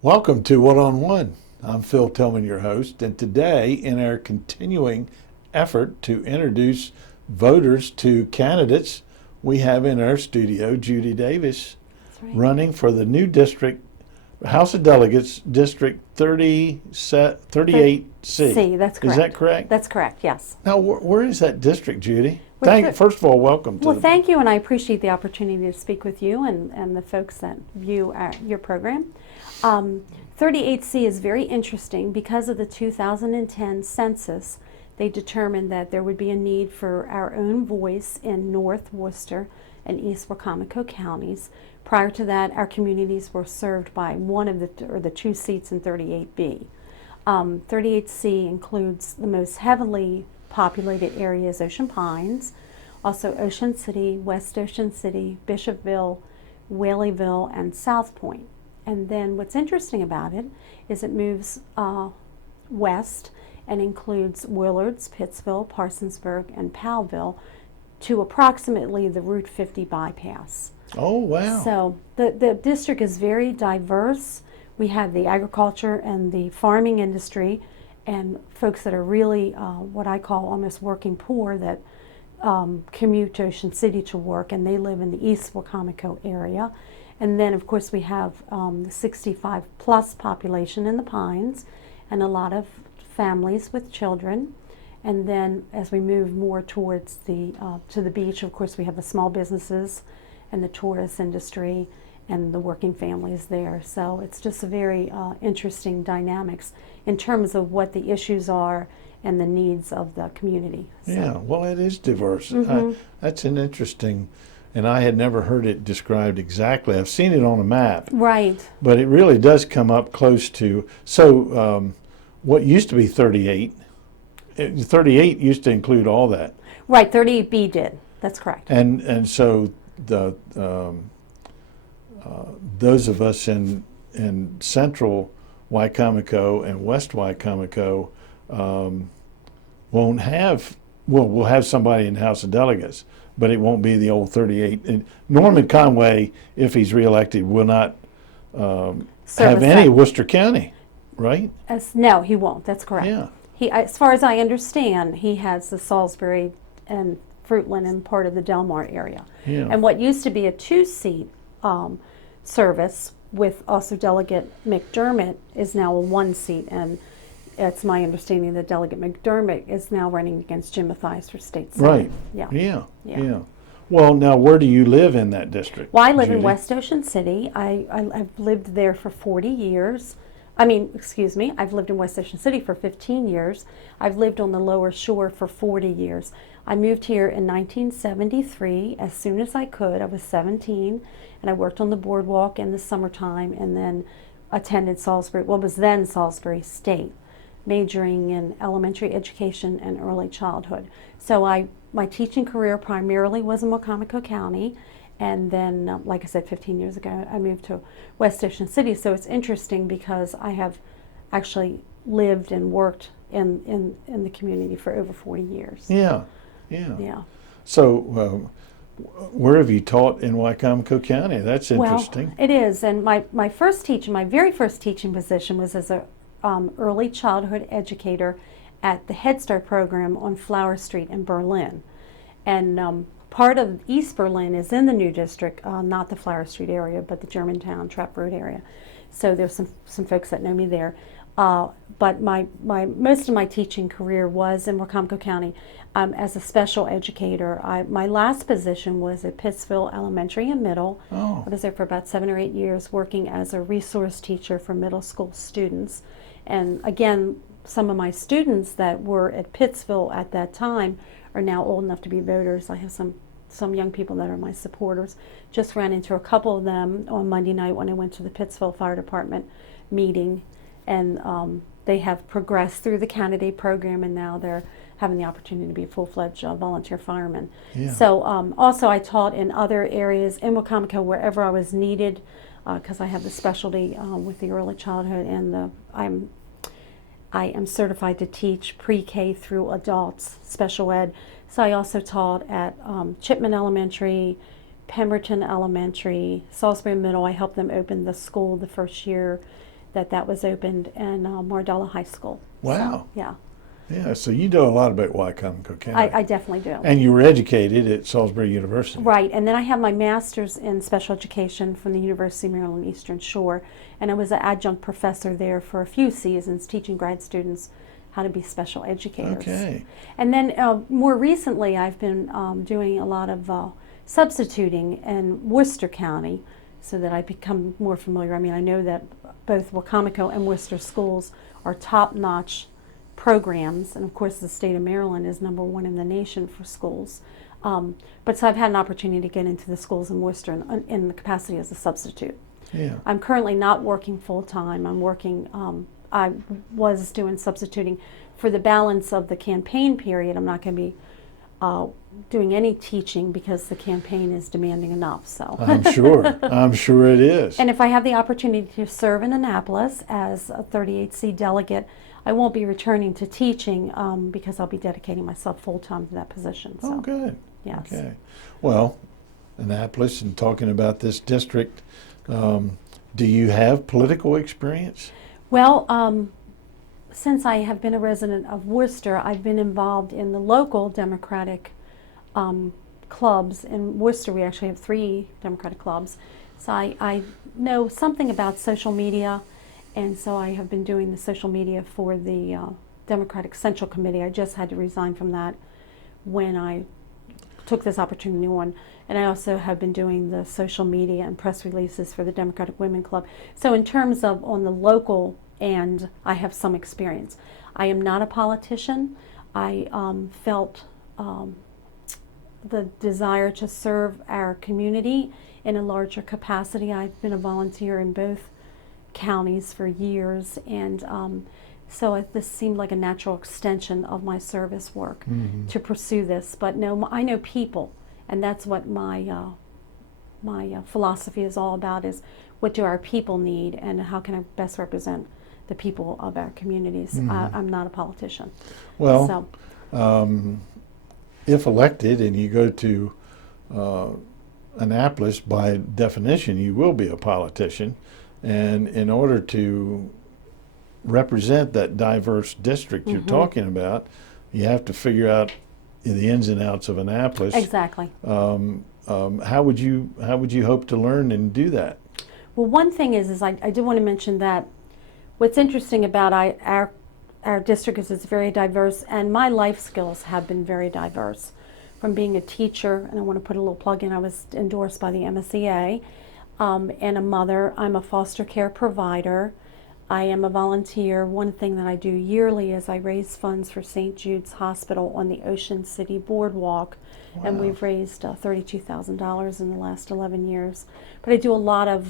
Welcome to One on One. I'm Phil Tilghman, your host, and today, in our continuing effort to introduce voters to candidates, we have in our studio Judy Davis That's right. running for the new district, House of Delegates, District 38C. C, that's correct. Is that correct? That's correct, yes. Now, where is that district, Judy? We're First of all, welcome to Well, the. thank you, and I appreciate the opportunity to speak with you and the folks that view your program. 38C is very interesting because of the 2010 census. They determined that there would be a need for our own voice in North Worcester and East Wacomico counties. Prior to that, our communities were served by one of the two seats in 38B. 38C includes the most heavily populated areas: Ocean Pines, also Ocean City, West Ocean City, Bishopville, Whaleyville, and South Point. And then what's interesting about it is it moves west and includes Willards, Pittsville, Parsonsburg, and Powellville to approximately the Route 50 bypass. Oh, wow. So the district is very diverse. We have the agriculture and the farming industry and folks that are really what I call almost working poor that commute to Ocean City to work, and they live in the East Wacomico area. And then, of course, we have the 65 plus population in the Pines and a lot of families with children. And then as we move more towards to the beach, of course, we have the small businesses and the tourist industry and the working families there. So it's just a very interesting dynamics in terms of what the issues are and the needs of the community. So. Yeah, well, it is diverse. Mm-hmm. That's an interesting, and I had never heard it described exactly. I've seen it on a map, Right. but it really does come up close to. So, what used to be 38, 38 used to include all that, Right, 38B did. That's correct. and so the those of us in central Wicomico and West Wicomico won't have. Well, we'll have somebody in the House of Delegates, but it won't be the old 38. And Norman Conway, if he's reelected, will not have any that. Worcester County, right? No, he won't. That's correct. Yeah. He, as far as I understand, he has the Salisbury and Fruitland and part of the Delmar area. Yeah. And what used to be a two-seat service with also Delegate McDermott is now a one-seat, and it's my understanding that Delegate McDermott is now running against Jim Mathias for state senate. Right. Yeah. Yeah. Well, now, where do you live in that district? Well, I live in Judy? West Ocean City. I've lived there for 40 years. Excuse me, I've lived in West Ocean City for 15 years. I've lived on the Lower Shore for 40 years. I moved here in 1973 as soon as I could. I was 17, and I worked on the boardwalk in the summertime and then attended what was then Salisbury State, majoring in elementary education and early childhood. So my teaching career primarily was in Wacomico County, and then, like I said, 15 years ago, I moved to West Ocean City. So it's interesting because I have actually lived and worked in the community for over 40 years. Yeah. So, where have you taught in Wicomico County? That's interesting. Well, it is, and my very first teaching position was as a early childhood educator at the Head Start program on Flower Street in Berlin. And part of East Berlin is in the new district, not the Flower Street area, but the Germantown, Trapp Road area. So there's some folks that know me there. But most of my teaching career was in Wacomico County as a special educator. My last position was at Pittsville Elementary and Middle. Oh. I was there for about 7 or 8 years working as a resource teacher for middle school students. And again, some of my students that were at Pittsville at that time are now old enough to be voters. I have some young people that are my supporters. Just ran into a couple of them on Monday night when I went to the Pittsville Fire Department meeting, and they have progressed through the candidate program, and now they're having the opportunity to be full-fledged volunteer firemen. Yeah. So also I taught in other areas in Wacomico wherever I was needed, because I have the specialty with the early childhood, and I am certified to teach pre-K through adults, special ed. So I also taught at Chipman Elementary, Pemberton Elementary, Salisbury Middle. I helped them open the school the first year. that was opened in Mardella High School. Wow. So, yeah. Yeah, so you know a lot about Wycomico County. I definitely do. And you were educated at Salisbury University. Right, and then I have my master's in special education from the University of Maryland Eastern Shore, and I was an adjunct professor there for a few seasons, teaching grad students how to be special educators. Okay. And then more recently, I've been doing a lot of substituting in Worcester County, so that I become more familiar. I mean, I know that both Wycomico and Worcester schools are top-notch programs, and of course the state of Maryland is #1 in the nation for schools. But so I've had an opportunity to get into the schools in Worcester in the capacity as a substitute. Yeah. I'm currently not working full-time. I'm working, I was doing substituting for the balance of the campaign period. I'm not going to be doing any teaching because the campaign is demanding enough. So I'm sure. I'm sure it is. And if I have the opportunity to serve in Annapolis as a 38C delegate, I won't be returning to teaching because I'll be dedicating myself full-time to that position. So, Oh, good. yes. Okay. Well, Annapolis, and talking about this district, do you have political experience? Well, since I have been a resident of Worcester, I've been involved in the local Democratic clubs. In Worcester, we actually have 3 Democratic clubs. So I know something about social media, and so I have been doing the social media for the Democratic Central Committee. I just had to resign from that when I took this opportunity on. And I also have been doing the social media and press releases for the Democratic Women Club. So in terms of on the local end, I have some experience. I am not a politician. I felt the desire to serve our community in a larger capacity. I've been a volunteer in both counties for years, and so this seemed like a natural extension of my service work to pursue this. But no, I know people, and that's what my philosophy is all about, is what do our people need and how can I best represent the people of our communities. I'm not a politician. Well, if elected and you go to Annapolis, by definition, you will be a politician. And in order to represent that diverse district you're talking about, you have to figure out the ins and outs of Annapolis. Exactly. How would you hope to learn and do that? Well, one thing is I do want to mention that what's interesting about our district is it's very diverse, and my life skills have been very diverse. From being a teacher, and I want to put a little plug in, I was endorsed by the MSEA, and a mother. I'm a foster care provider. I am a volunteer. One thing that I do yearly is I raise funds for St. Jude's Hospital on the Ocean City Boardwalk, and we've raised $32,000 in the last 11 years. But I do a lot of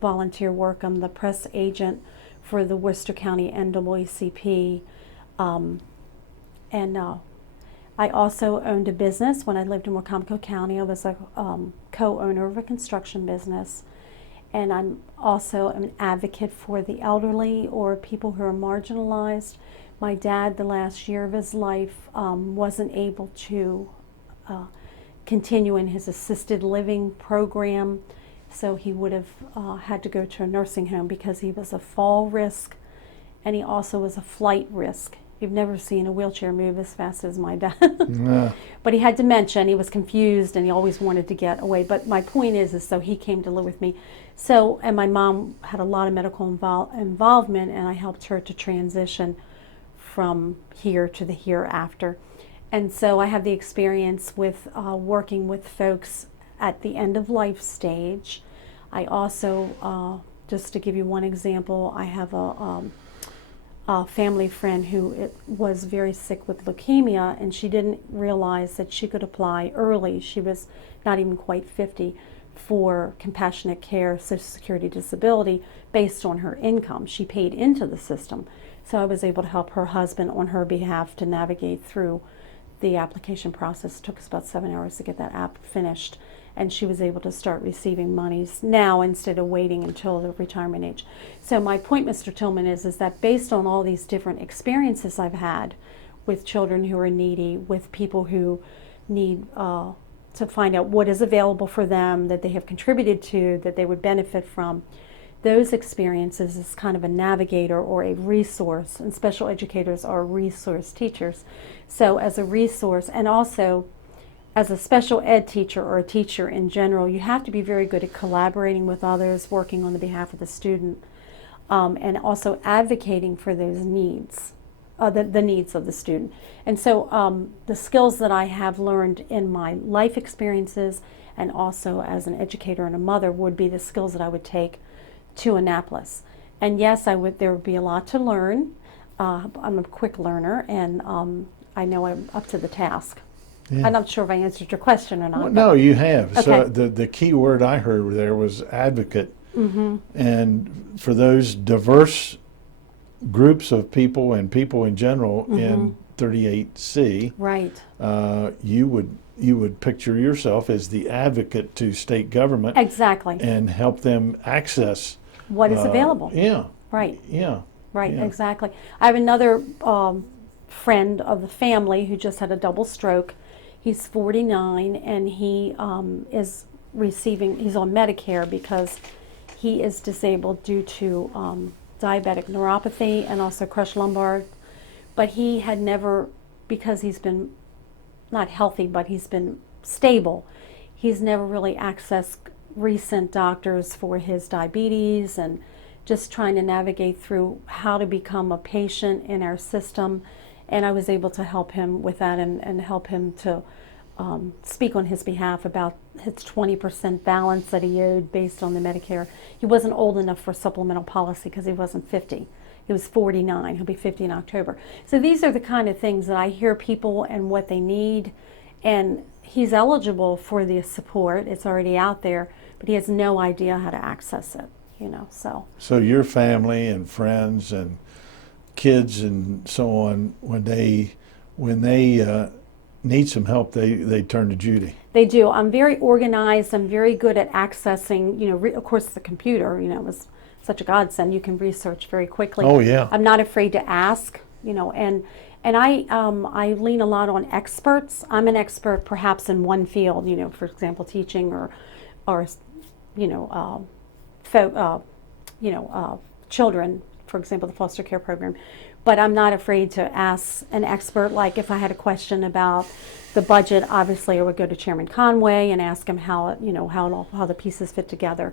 volunteer work. I'm the press agent for the Worcester County NAACP, and I also owned a business when I lived in Wycomico County. I was a co-owner of a construction business, and I'm also an advocate for the elderly or people who are marginalized. My dad, the last year of his life, wasn't able to continue in his assisted living program, so he would have had to go to a nursing home because he was a fall risk, and he also was a flight risk. You've never seen a wheelchair move as fast as my dad. Yeah. But he had dementia, and he was confused, and he always wanted to get away. But my point is so he came to live with me. So, and my mom had a lot of medical involvement, and I helped her to transition from here to the hereafter. And so I have the experience with working with folks at the end of life stage. I also, just to give you one example, I have a family friend who was very sick with leukemia, and she didn't realize that she could apply early. She was not even quite 50 for compassionate care, Social Security disability based on her income. She paid into the system. So I was able to help her husband on her behalf to navigate through the application process. It took us about 7 hours to get that app finished, and she was able to start receiving monies now instead of waiting until the retirement age. So my point, Mr. Tilghman, is that based on all these different experiences I've had with children who are needy, with people who need to find out what is available for them, that they have contributed to, that they would benefit from, those experiences as kind of a navigator or a resource, and special educators are resource teachers. So as a resource, and also as a special ed teacher or a teacher in general, you have to be very good at collaborating with others, working on the behalf of the student, and also advocating for those needs, the needs of the student. And so the skills that I have learned in my life experiences and also as an educator and a mother would be the skills that I would take to Annapolis. And yes, there would be a lot to learn. I'm a quick learner, and I know I'm up to the task. Yeah. I'm not sure if I answered your question or not. Well, no, you have. Okay. So the key word I heard there was advocate. Mm-hmm. And for those diverse groups of people and people in general in 38C, Right. You would picture yourself as the advocate to state government. Exactly. And help them access What is available. Yeah. Right. Yeah. Right, Yeah. exactly. I have another friend of the family who just had a double stroke. He's 49, and he he's on Medicare because he is disabled due to diabetic neuropathy and also crushed lumbar. But he had never, because he's been not healthy, but he's been stable, he's never really accessed recent doctors for his diabetes, and just trying to navigate through how to become a patient in our system. And I was able to help him with that and help him to speak on his behalf about his 20% balance that he owed based on the Medicare. He wasn't old enough for supplemental policy because he wasn't 50. He was 49. He'll be 50 in October. So these are the kind of things that I hear people and what they need. And he's eligible for the support. It's already out there, but he has no idea how to access it, so. So your family and friends and kids and so on, when they need some help, they turn to Judy. They do. I'm very organized. I'm very good at accessing, of course, the computer, was such a godsend. You can research very quickly. Oh, yeah. I'm not afraid to ask, and I lean a lot on experts. I'm an expert perhaps in one field, for example, teaching or children, for example, the foster care program. But I'm not afraid to ask an expert. Like if I had a question about the budget, obviously I would go to Chairman Conway and ask him how the pieces fit together.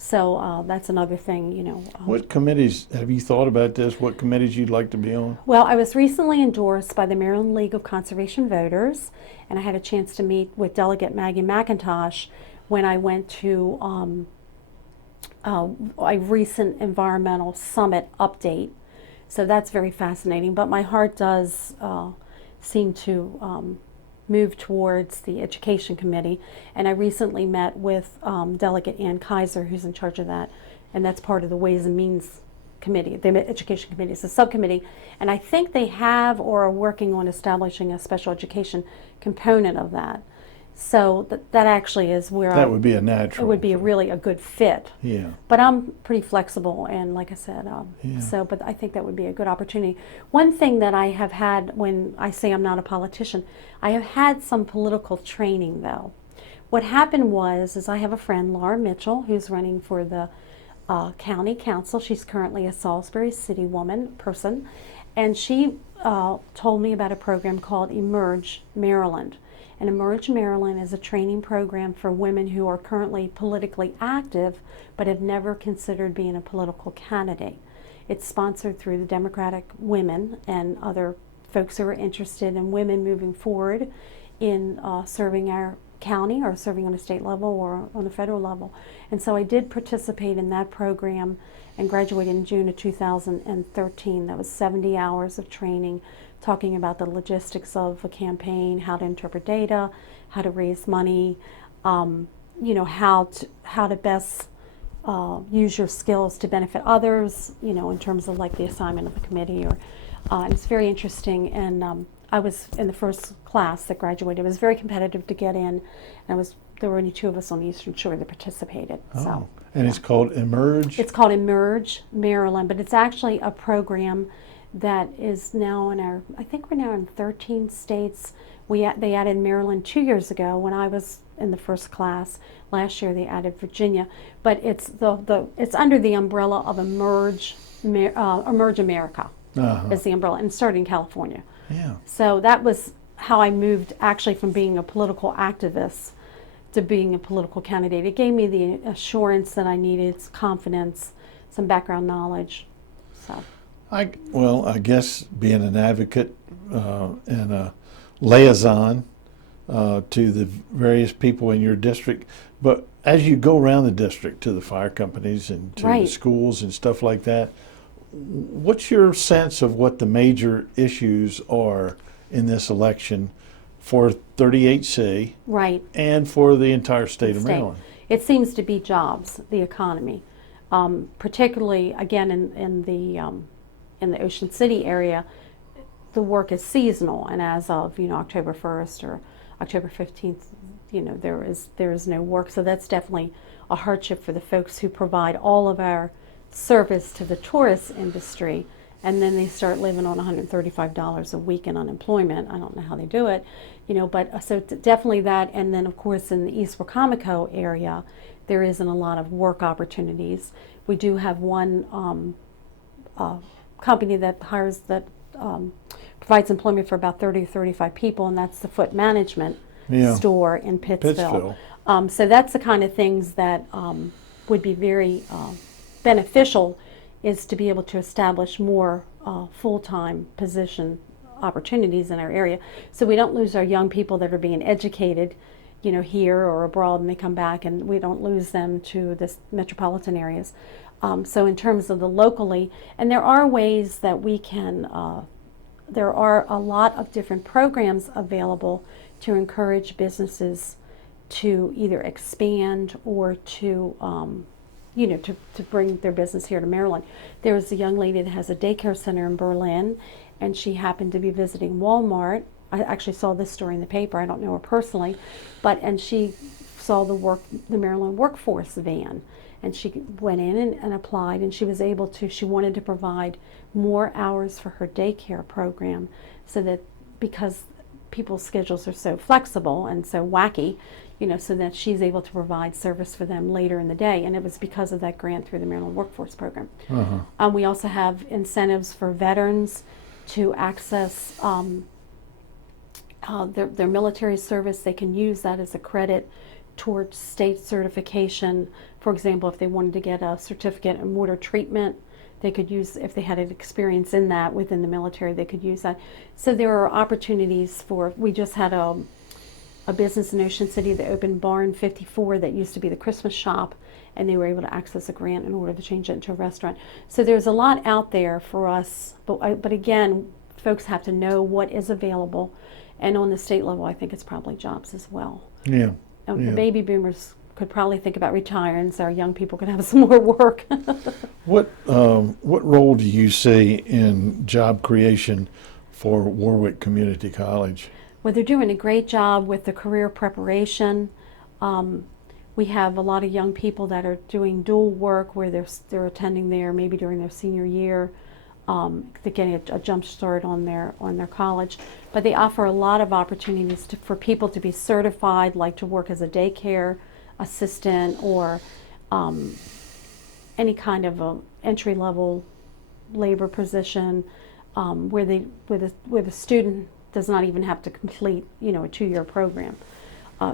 So that's another thing, What committees, have you thought about this? What committees you'd like to be on? Well, I was recently endorsed by the Maryland League of Conservation Voters, and I had a chance to meet with Delegate Maggie McIntosh when I went to a recent environmental summit update. So that's very fascinating. But my heart does seem to move towards the Education Committee. And I recently met with Delegate Ann Kaiser, who's in charge of that. And that's part of the Ways and Means Committee. The Education Committee is a subcommittee. And I think they have or are working on establishing a special education component of that. So that actually is where that would be a natural. It would be really a good fit. Yeah. But I'm pretty flexible, and like I said, but I think that would be a good opportunity. One thing that I have had, when I say I'm not a politician, I have had some political training though. What happened is I have a friend, Laura Mitchell, who's running for the county council. She's currently a Salisbury city person, and she told me about a program called Emerge Maryland. And Emerge Maryland is a training program for women who are currently politically active but have never considered being a political candidate. It's sponsored through the Democratic Women and other folks who are interested in women moving forward in serving our county or serving on a state level or on a federal level. And so I did participate in that program and graduated in June of 2013. That was 70 hours of training, talking about the logistics of a campaign, how to interpret data, how to raise money, how to best use your skills to benefit others, in terms of like the assignment of a committee. And it's very interesting. And I was in the first class that graduated. It was very competitive to get in. And there were only 2 of us on the Eastern Shore that participated. Oh. So, and it's called Emerge? It's called Emerge Maryland, but it's actually a program that is now in our, I think we're now in 13 states. They added Maryland 2 years ago when I was in the first class. Last year they added Virginia, but it's it's under the umbrella of Emerge America is the umbrella, and started in California. Yeah. So that was how I moved actually from being a political activist to being a political candidate. It gave me the assurance that I needed, confidence, some background knowledge. So. I guess being an advocate and a liaison to the various people in your district, but as you go around the district to the fire companies and to the schools and stuff like that, what's your sense of what the major issues are in this election for 38C and for the entire state of Maryland? It seems to be jobs, the economy, particularly again in the Ocean City area. The work is seasonal, and as of October 1st or October 15th, there is no work. So that's definitely a hardship for the folks who provide all of our service to the tourist industry, and then they start living on $135 a week in unemployment. I don't know how they do it, but so definitely that. And then of course in the East Wacomico area, there isn't a lot of work opportunities. We do have one company that provides employment for about 30 or 35 people, and that's the Foot Management store in Pittsville. So that's the kind of things that would be very beneficial, is to be able to establish more full-time position opportunities in our area, so we don't lose our young people that are being educated, here or abroad, and they come back, and we don't lose them to the metropolitan areas. So in terms of the locally, and there are ways that we can, there are a lot of different programs available to encourage businesses to either expand or to to bring their business here to Maryland. There was a young lady that has a daycare center in Berlin, and she happened to be visiting Walmart. I actually saw this story in the paper. I don't know her personally, and she saw the Maryland Workforce van, and she went in and applied, and she was able to. She wanted to provide more hours for her daycare program, so that because people's schedules are so flexible and so wacky, so that she's able to provide service for them later in the day. And it was because of that grant through the Maryland Workforce Program. We also have incentives for veterans to access their military service. They can use that as a credit towards state certification. For example, if they wanted to get a certificate in water treatment, they could use, if they had an experience in that within the military, they could use that. So there are opportunities we just had a business in Ocean City that opened Barn 54 that used to be the Christmas shop, and they were able to access a grant in order to change it into a restaurant. So there's a lot out there for us, but again, folks have to know what is available, and on the state level, I think it's probably jobs as well. The baby boomers could probably think about retiring, so our young people could have some more work. What role do you see in job creation for Warwick Community College? Well, they're doing a great job with the career preparation. We have a lot of young people that are doing dual work where they're attending there maybe during their senior year. They're getting a jump start on their college, but they offer a lot of opportunities for people to be certified, like to work as a daycare assistant or any kind of a entry-level labor position, where the student does not even have to complete a 2-year program.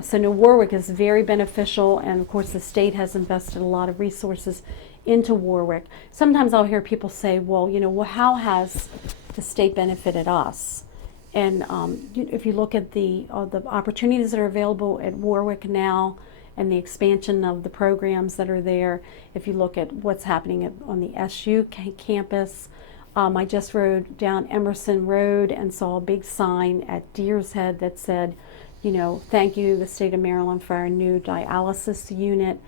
So Warwick is very beneficial, and of course the state has invested a lot of resources into Warwick. Sometimes I'll hear people say, well, how has the state benefited us? And if you look at the opportunities that are available at Warwick now and the expansion of the programs that are there, if you look at what's happening on the SU campus, I just rode down Emerson Road and saw a big sign at Deer's Head that said, thank you, the state of Maryland, for our new dialysis unit.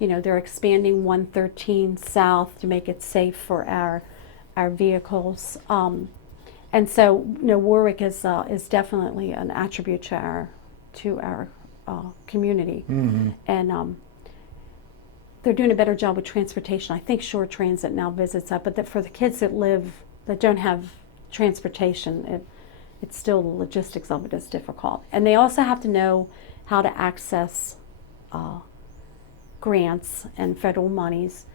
They're expanding 113 South to make it safe for our vehicles. And so, Warwick is definitely an attribute to our community. Mm-hmm. And they're doing a better job with transportation. I think Shore Transit now visits up, but for the kids that live that don't have transportation, it's still the logistics of it is difficult. And they also have to know how to access grants and federal monies.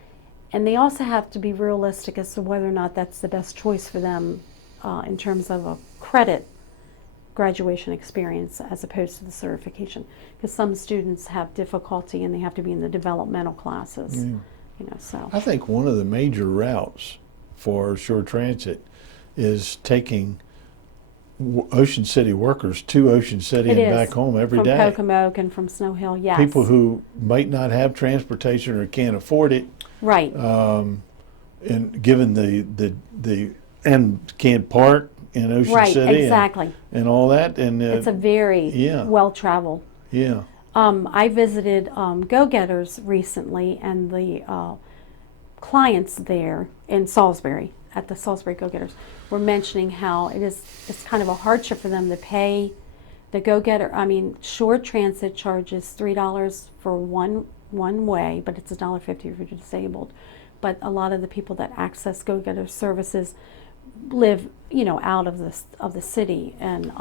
And they also have to be realistic as to whether or not that's the best choice for them in terms of a credit graduation experience as opposed to the certification. Because some students have difficulty and they have to be in the developmental classes. Yeah. You know, so I think one of the major routes for shore transit is taking Ocean City workers to Ocean City it and is back home every from day. Pocomoke and from Snow Hill, yes. People who might not have transportation or can't afford it, right. and given the and can't park in Ocean Right, City exactly. and all that, and It's a very yeah. well-traveled. Yeah. I visited Go-Getters recently, and the clients there in Salisbury, at the Salisbury Go-Getters, were mentioning how it's kind of a hardship for them to pay the Go-Getter. I mean, shore transit charges $3 for one way, but it's $1.50 if you're disabled. But a lot of the people that access Go-Getter services live, you know, out of the city, and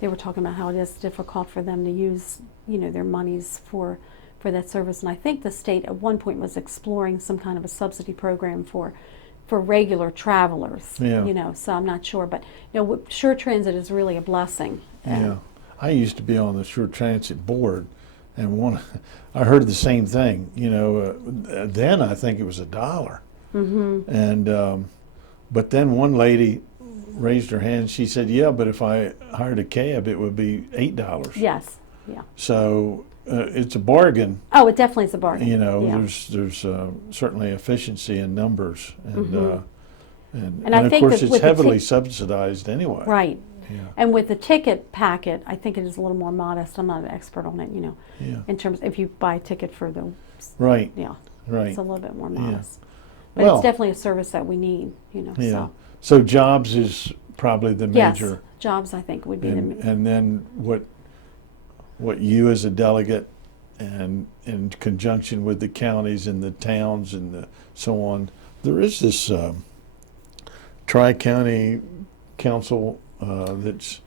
they were talking about how it is difficult for them to use, you know, their monies for that service. And I think the state at one point was exploring some kind of a subsidy program for regular travelers. Yeah. You know, so I'm not sure, but you know, shore transit is really a blessing. Yeah. I used to be on the shore transit board, and I heard the same thing. You know, then I think it was $1. Mm-hmm. And but then one lady raised her hand. She said, "Yeah, but if I hired a cab, it would be $8." Yes. Yeah. So it's a bargain. Oh, it definitely is a bargain. You know, yeah. there's certainly efficiency in numbers, and Mm-hmm. and I of think course that it's with the heavily subsidized anyway. Right. Yeah. And with the ticket packet, I think it is a little more modest. I'm not an expert on it, you know, Yeah. in terms if you buy a ticket for the, Right. yeah, Right. it's a little bit more Yeah. modest. But Well, it's definitely a service that we need, you know. Yeah. So So jobs is probably the yes, major. jobs I think would be And then what you as a delegate, and in conjunction with the counties and the towns and so on, there is this tri-county council that's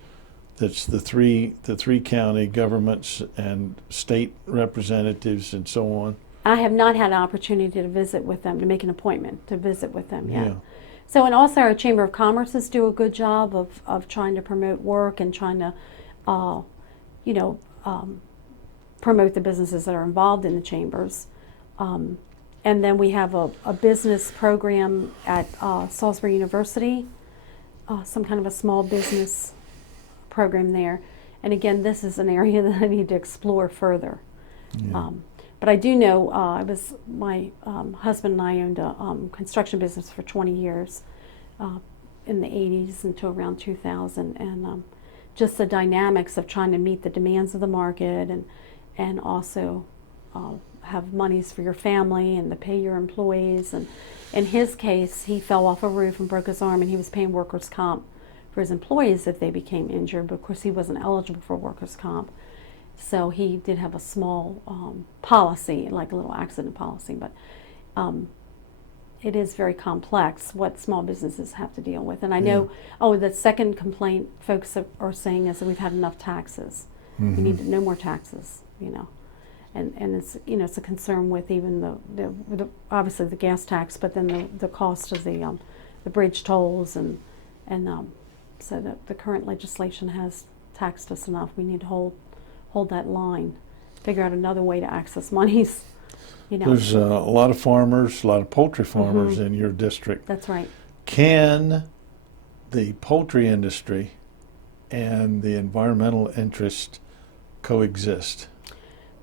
the three county governments and state representatives and so on. I have not had an opportunity to visit with them, to make an appointment to visit with them yet. Yeah. So, and also our Chamber of Commerce's do a good job of trying to promote work and trying to, you know, promote the businesses that are involved in the chambers. And then we have a business program at Salisbury University, some kind of a small business program there. And again, this is an area that I need to explore further. Yeah. But I do know, my husband and I owned a construction business for 20 years in the 80s until around 2000. And just the dynamics of trying to meet the demands of the market and also have monies for your family and to pay your employees. And in his case, he fell off a roof and broke his arm, and he was paying workers' comp for his employees if they became injured. But of course, he wasn't eligible for workers' comp. So he did have a small policy, like a little accident policy, but it is very complex what small businesses have to deal with. And I know, the second complaint folks are saying is that we've had enough taxes. Mm-hmm. We need no more taxes, you know. And it's, you know, it's a concern with even the obviously the gas tax, but then the cost of the bridge tolls and so the current legislation has taxed us enough. We need to hold that line, figure out another way to access monies, you know. There's a lot of farmers, a lot of poultry farmers in your district. That's right. Can the poultry industry and the environmental interest coexist?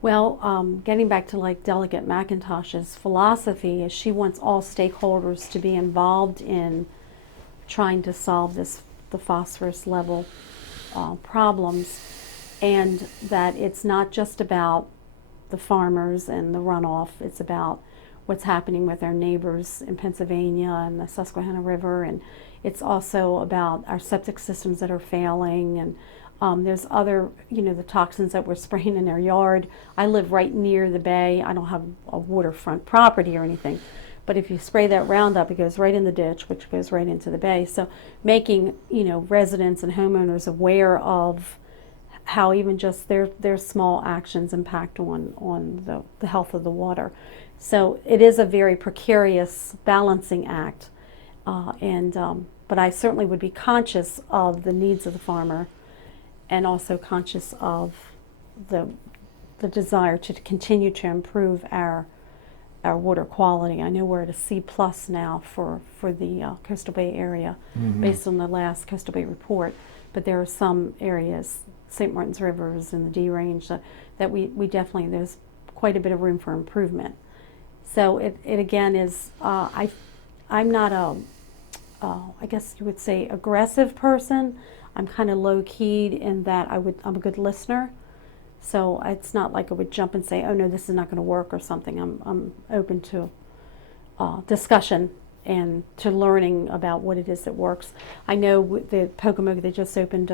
Well, getting back to like Delegate McIntosh's philosophy is she wants all stakeholders to be involved in trying to solve the phosphorus level problems, and that it's not just about the farmers and the runoff, it's about what's happening with our neighbors in Pennsylvania and the Susquehanna River, and it's also about our septic systems that are failing, and there's other, you know, the toxins that we're spraying in our yard. I live right near the bay. I don't have a waterfront property or anything, But if you spray that Roundup, it goes right in the ditch, which goes right into the bay. So making, residents and homeowners aware of how even just their small actions impact on the health of the water. So it is a very precarious balancing act, but I certainly would be conscious of the needs of the farmer, and also conscious of the desire to continue to improve our water quality. I know we're at a C+ now for the Coastal Bay area, based on the last Coastal Bay report, but there are some areas, St. Martin's Rivers and the D Range, that we definitely, there's quite a bit of room for improvement. So it again is, I'm not I guess you would say, aggressive person. I'm kind of low-keyed in that I'm a good listener. So it's not like I would jump and say, oh no, this is not going to work or something. I'm open to discussion and to learning about what it is that works. I know with the Pocomoke, they just opened,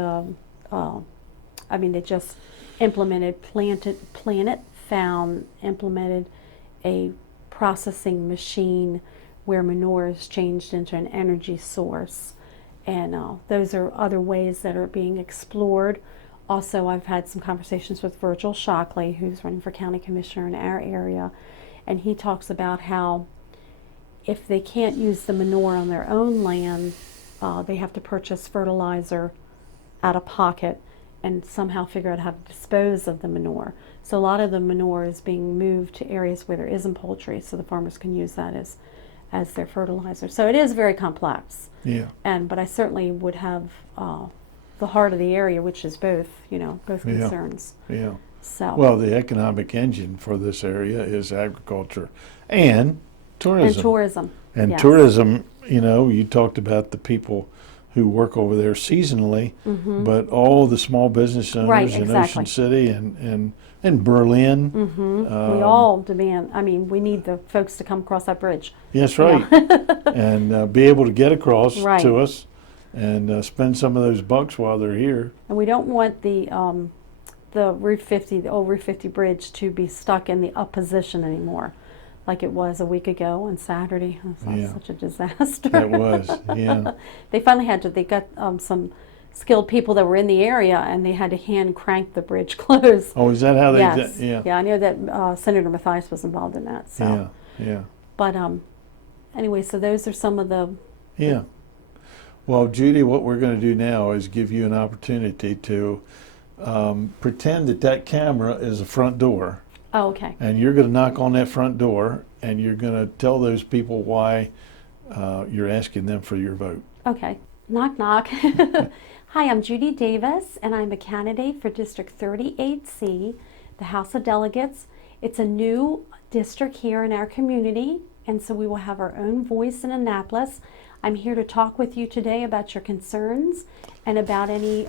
they just implemented, Planet Found implemented a processing machine where manure is changed into an energy source. And those are other ways that are being explored. Also, I've had some conversations with Virgil Shockley, who's running for county commissioner in our area, and he talks about how if they can't use the manure on their own land, they have to purchase fertilizer out of pocket and somehow figure out how to dispose of the manure. So a lot of the manure is being moved to areas where there isn't poultry, so the farmers can use that as their fertilizer. So it is very complex. Yeah. But I certainly would have the heart of the area, which is both concerns. Yeah. So. Well, the economic engine for this area is agriculture and tourism. And tourism. And yes. tourism, you talked about the people who work over there seasonally, but all the small business owners Right, in exactly. Ocean City and Berlin. We all demand, we need the folks to come across that bridge. Yes, right. And be able to get across Right. to us and spend some of those bucks while they're here. And we don't want the Route 50, the old Route 50 bridge, to be stuck in the up position anymore, like it was a week ago on Saturday. It was such a disaster. It was, yeah. They finally they got some skilled people that were in the area, and they had to hand crank the bridge closed. Oh, is that how they Yes. did? Yeah. Yeah, I know that Senator Mathias was involved in that. So. Yeah. But anyway, so those are some of the. Yeah. Well, Judy, what we're going to do now is give you an opportunity to pretend that camera is a front door. Oh, okay. And you're going to knock on that front door, and you're going to tell those people why you're asking them for your vote. Okay. Knock, knock. Hi, I'm Judy Davis, and I'm a candidate for District 38C, the House of Delegates. It's a new district here in our community, and so we will have our own voice in Annapolis. I'm here to talk with you today about your concerns and about any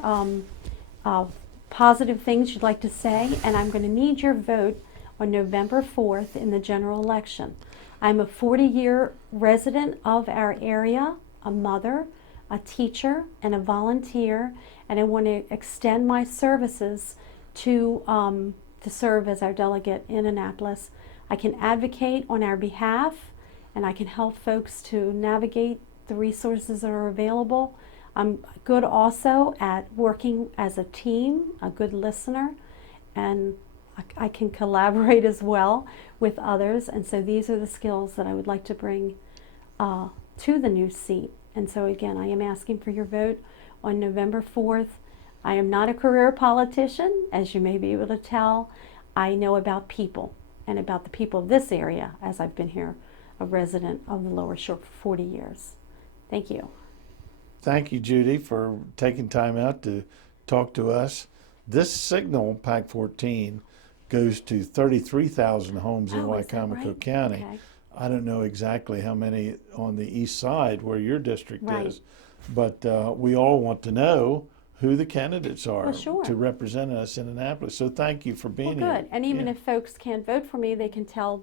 positive things you'd like to say, and I'm going to need your vote on November 4th in the general election. I'm a 40-year resident of our area, a mother, a teacher, and a volunteer, and I want to extend my services to serve as our delegate in Annapolis. I can advocate on our behalf, and I can help folks to navigate the resources that are available. I'm good also at working as a team, a good listener, and I can collaborate as well with others. And so these are the skills that I would like to bring to the new seat. And so again, I am asking for your vote on November 4th. I am not a career politician, as you may be able to tell. I know about people and about the people of this area, as I've been here, a resident of the Lower Shore for 40 years. Thank you. Thank you, Judy, for taking time out to talk to us. This signal, PAC 14, goes to 33,000 homes in Wicomico right? County. Okay. I don't know exactly how many on the east side where your district Right. is, but we all want to know who the candidates are sure. to represent us in Annapolis. So thank you for being Well, here. good. And even if folks can't vote for me, they can tell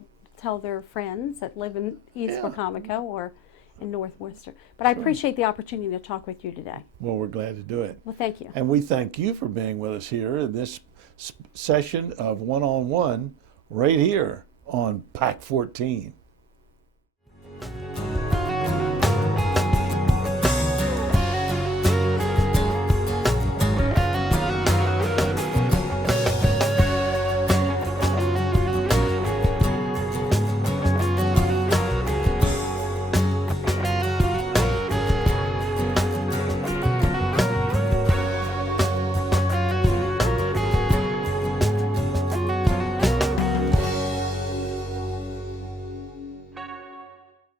their friends that live in East Wicomico or in North Worcester. But I appreciate the opportunity to talk with you today. Well, we're glad to do it. Well, thank you. And we thank you for being with us here in this session of one-on-one right here on PAC 14.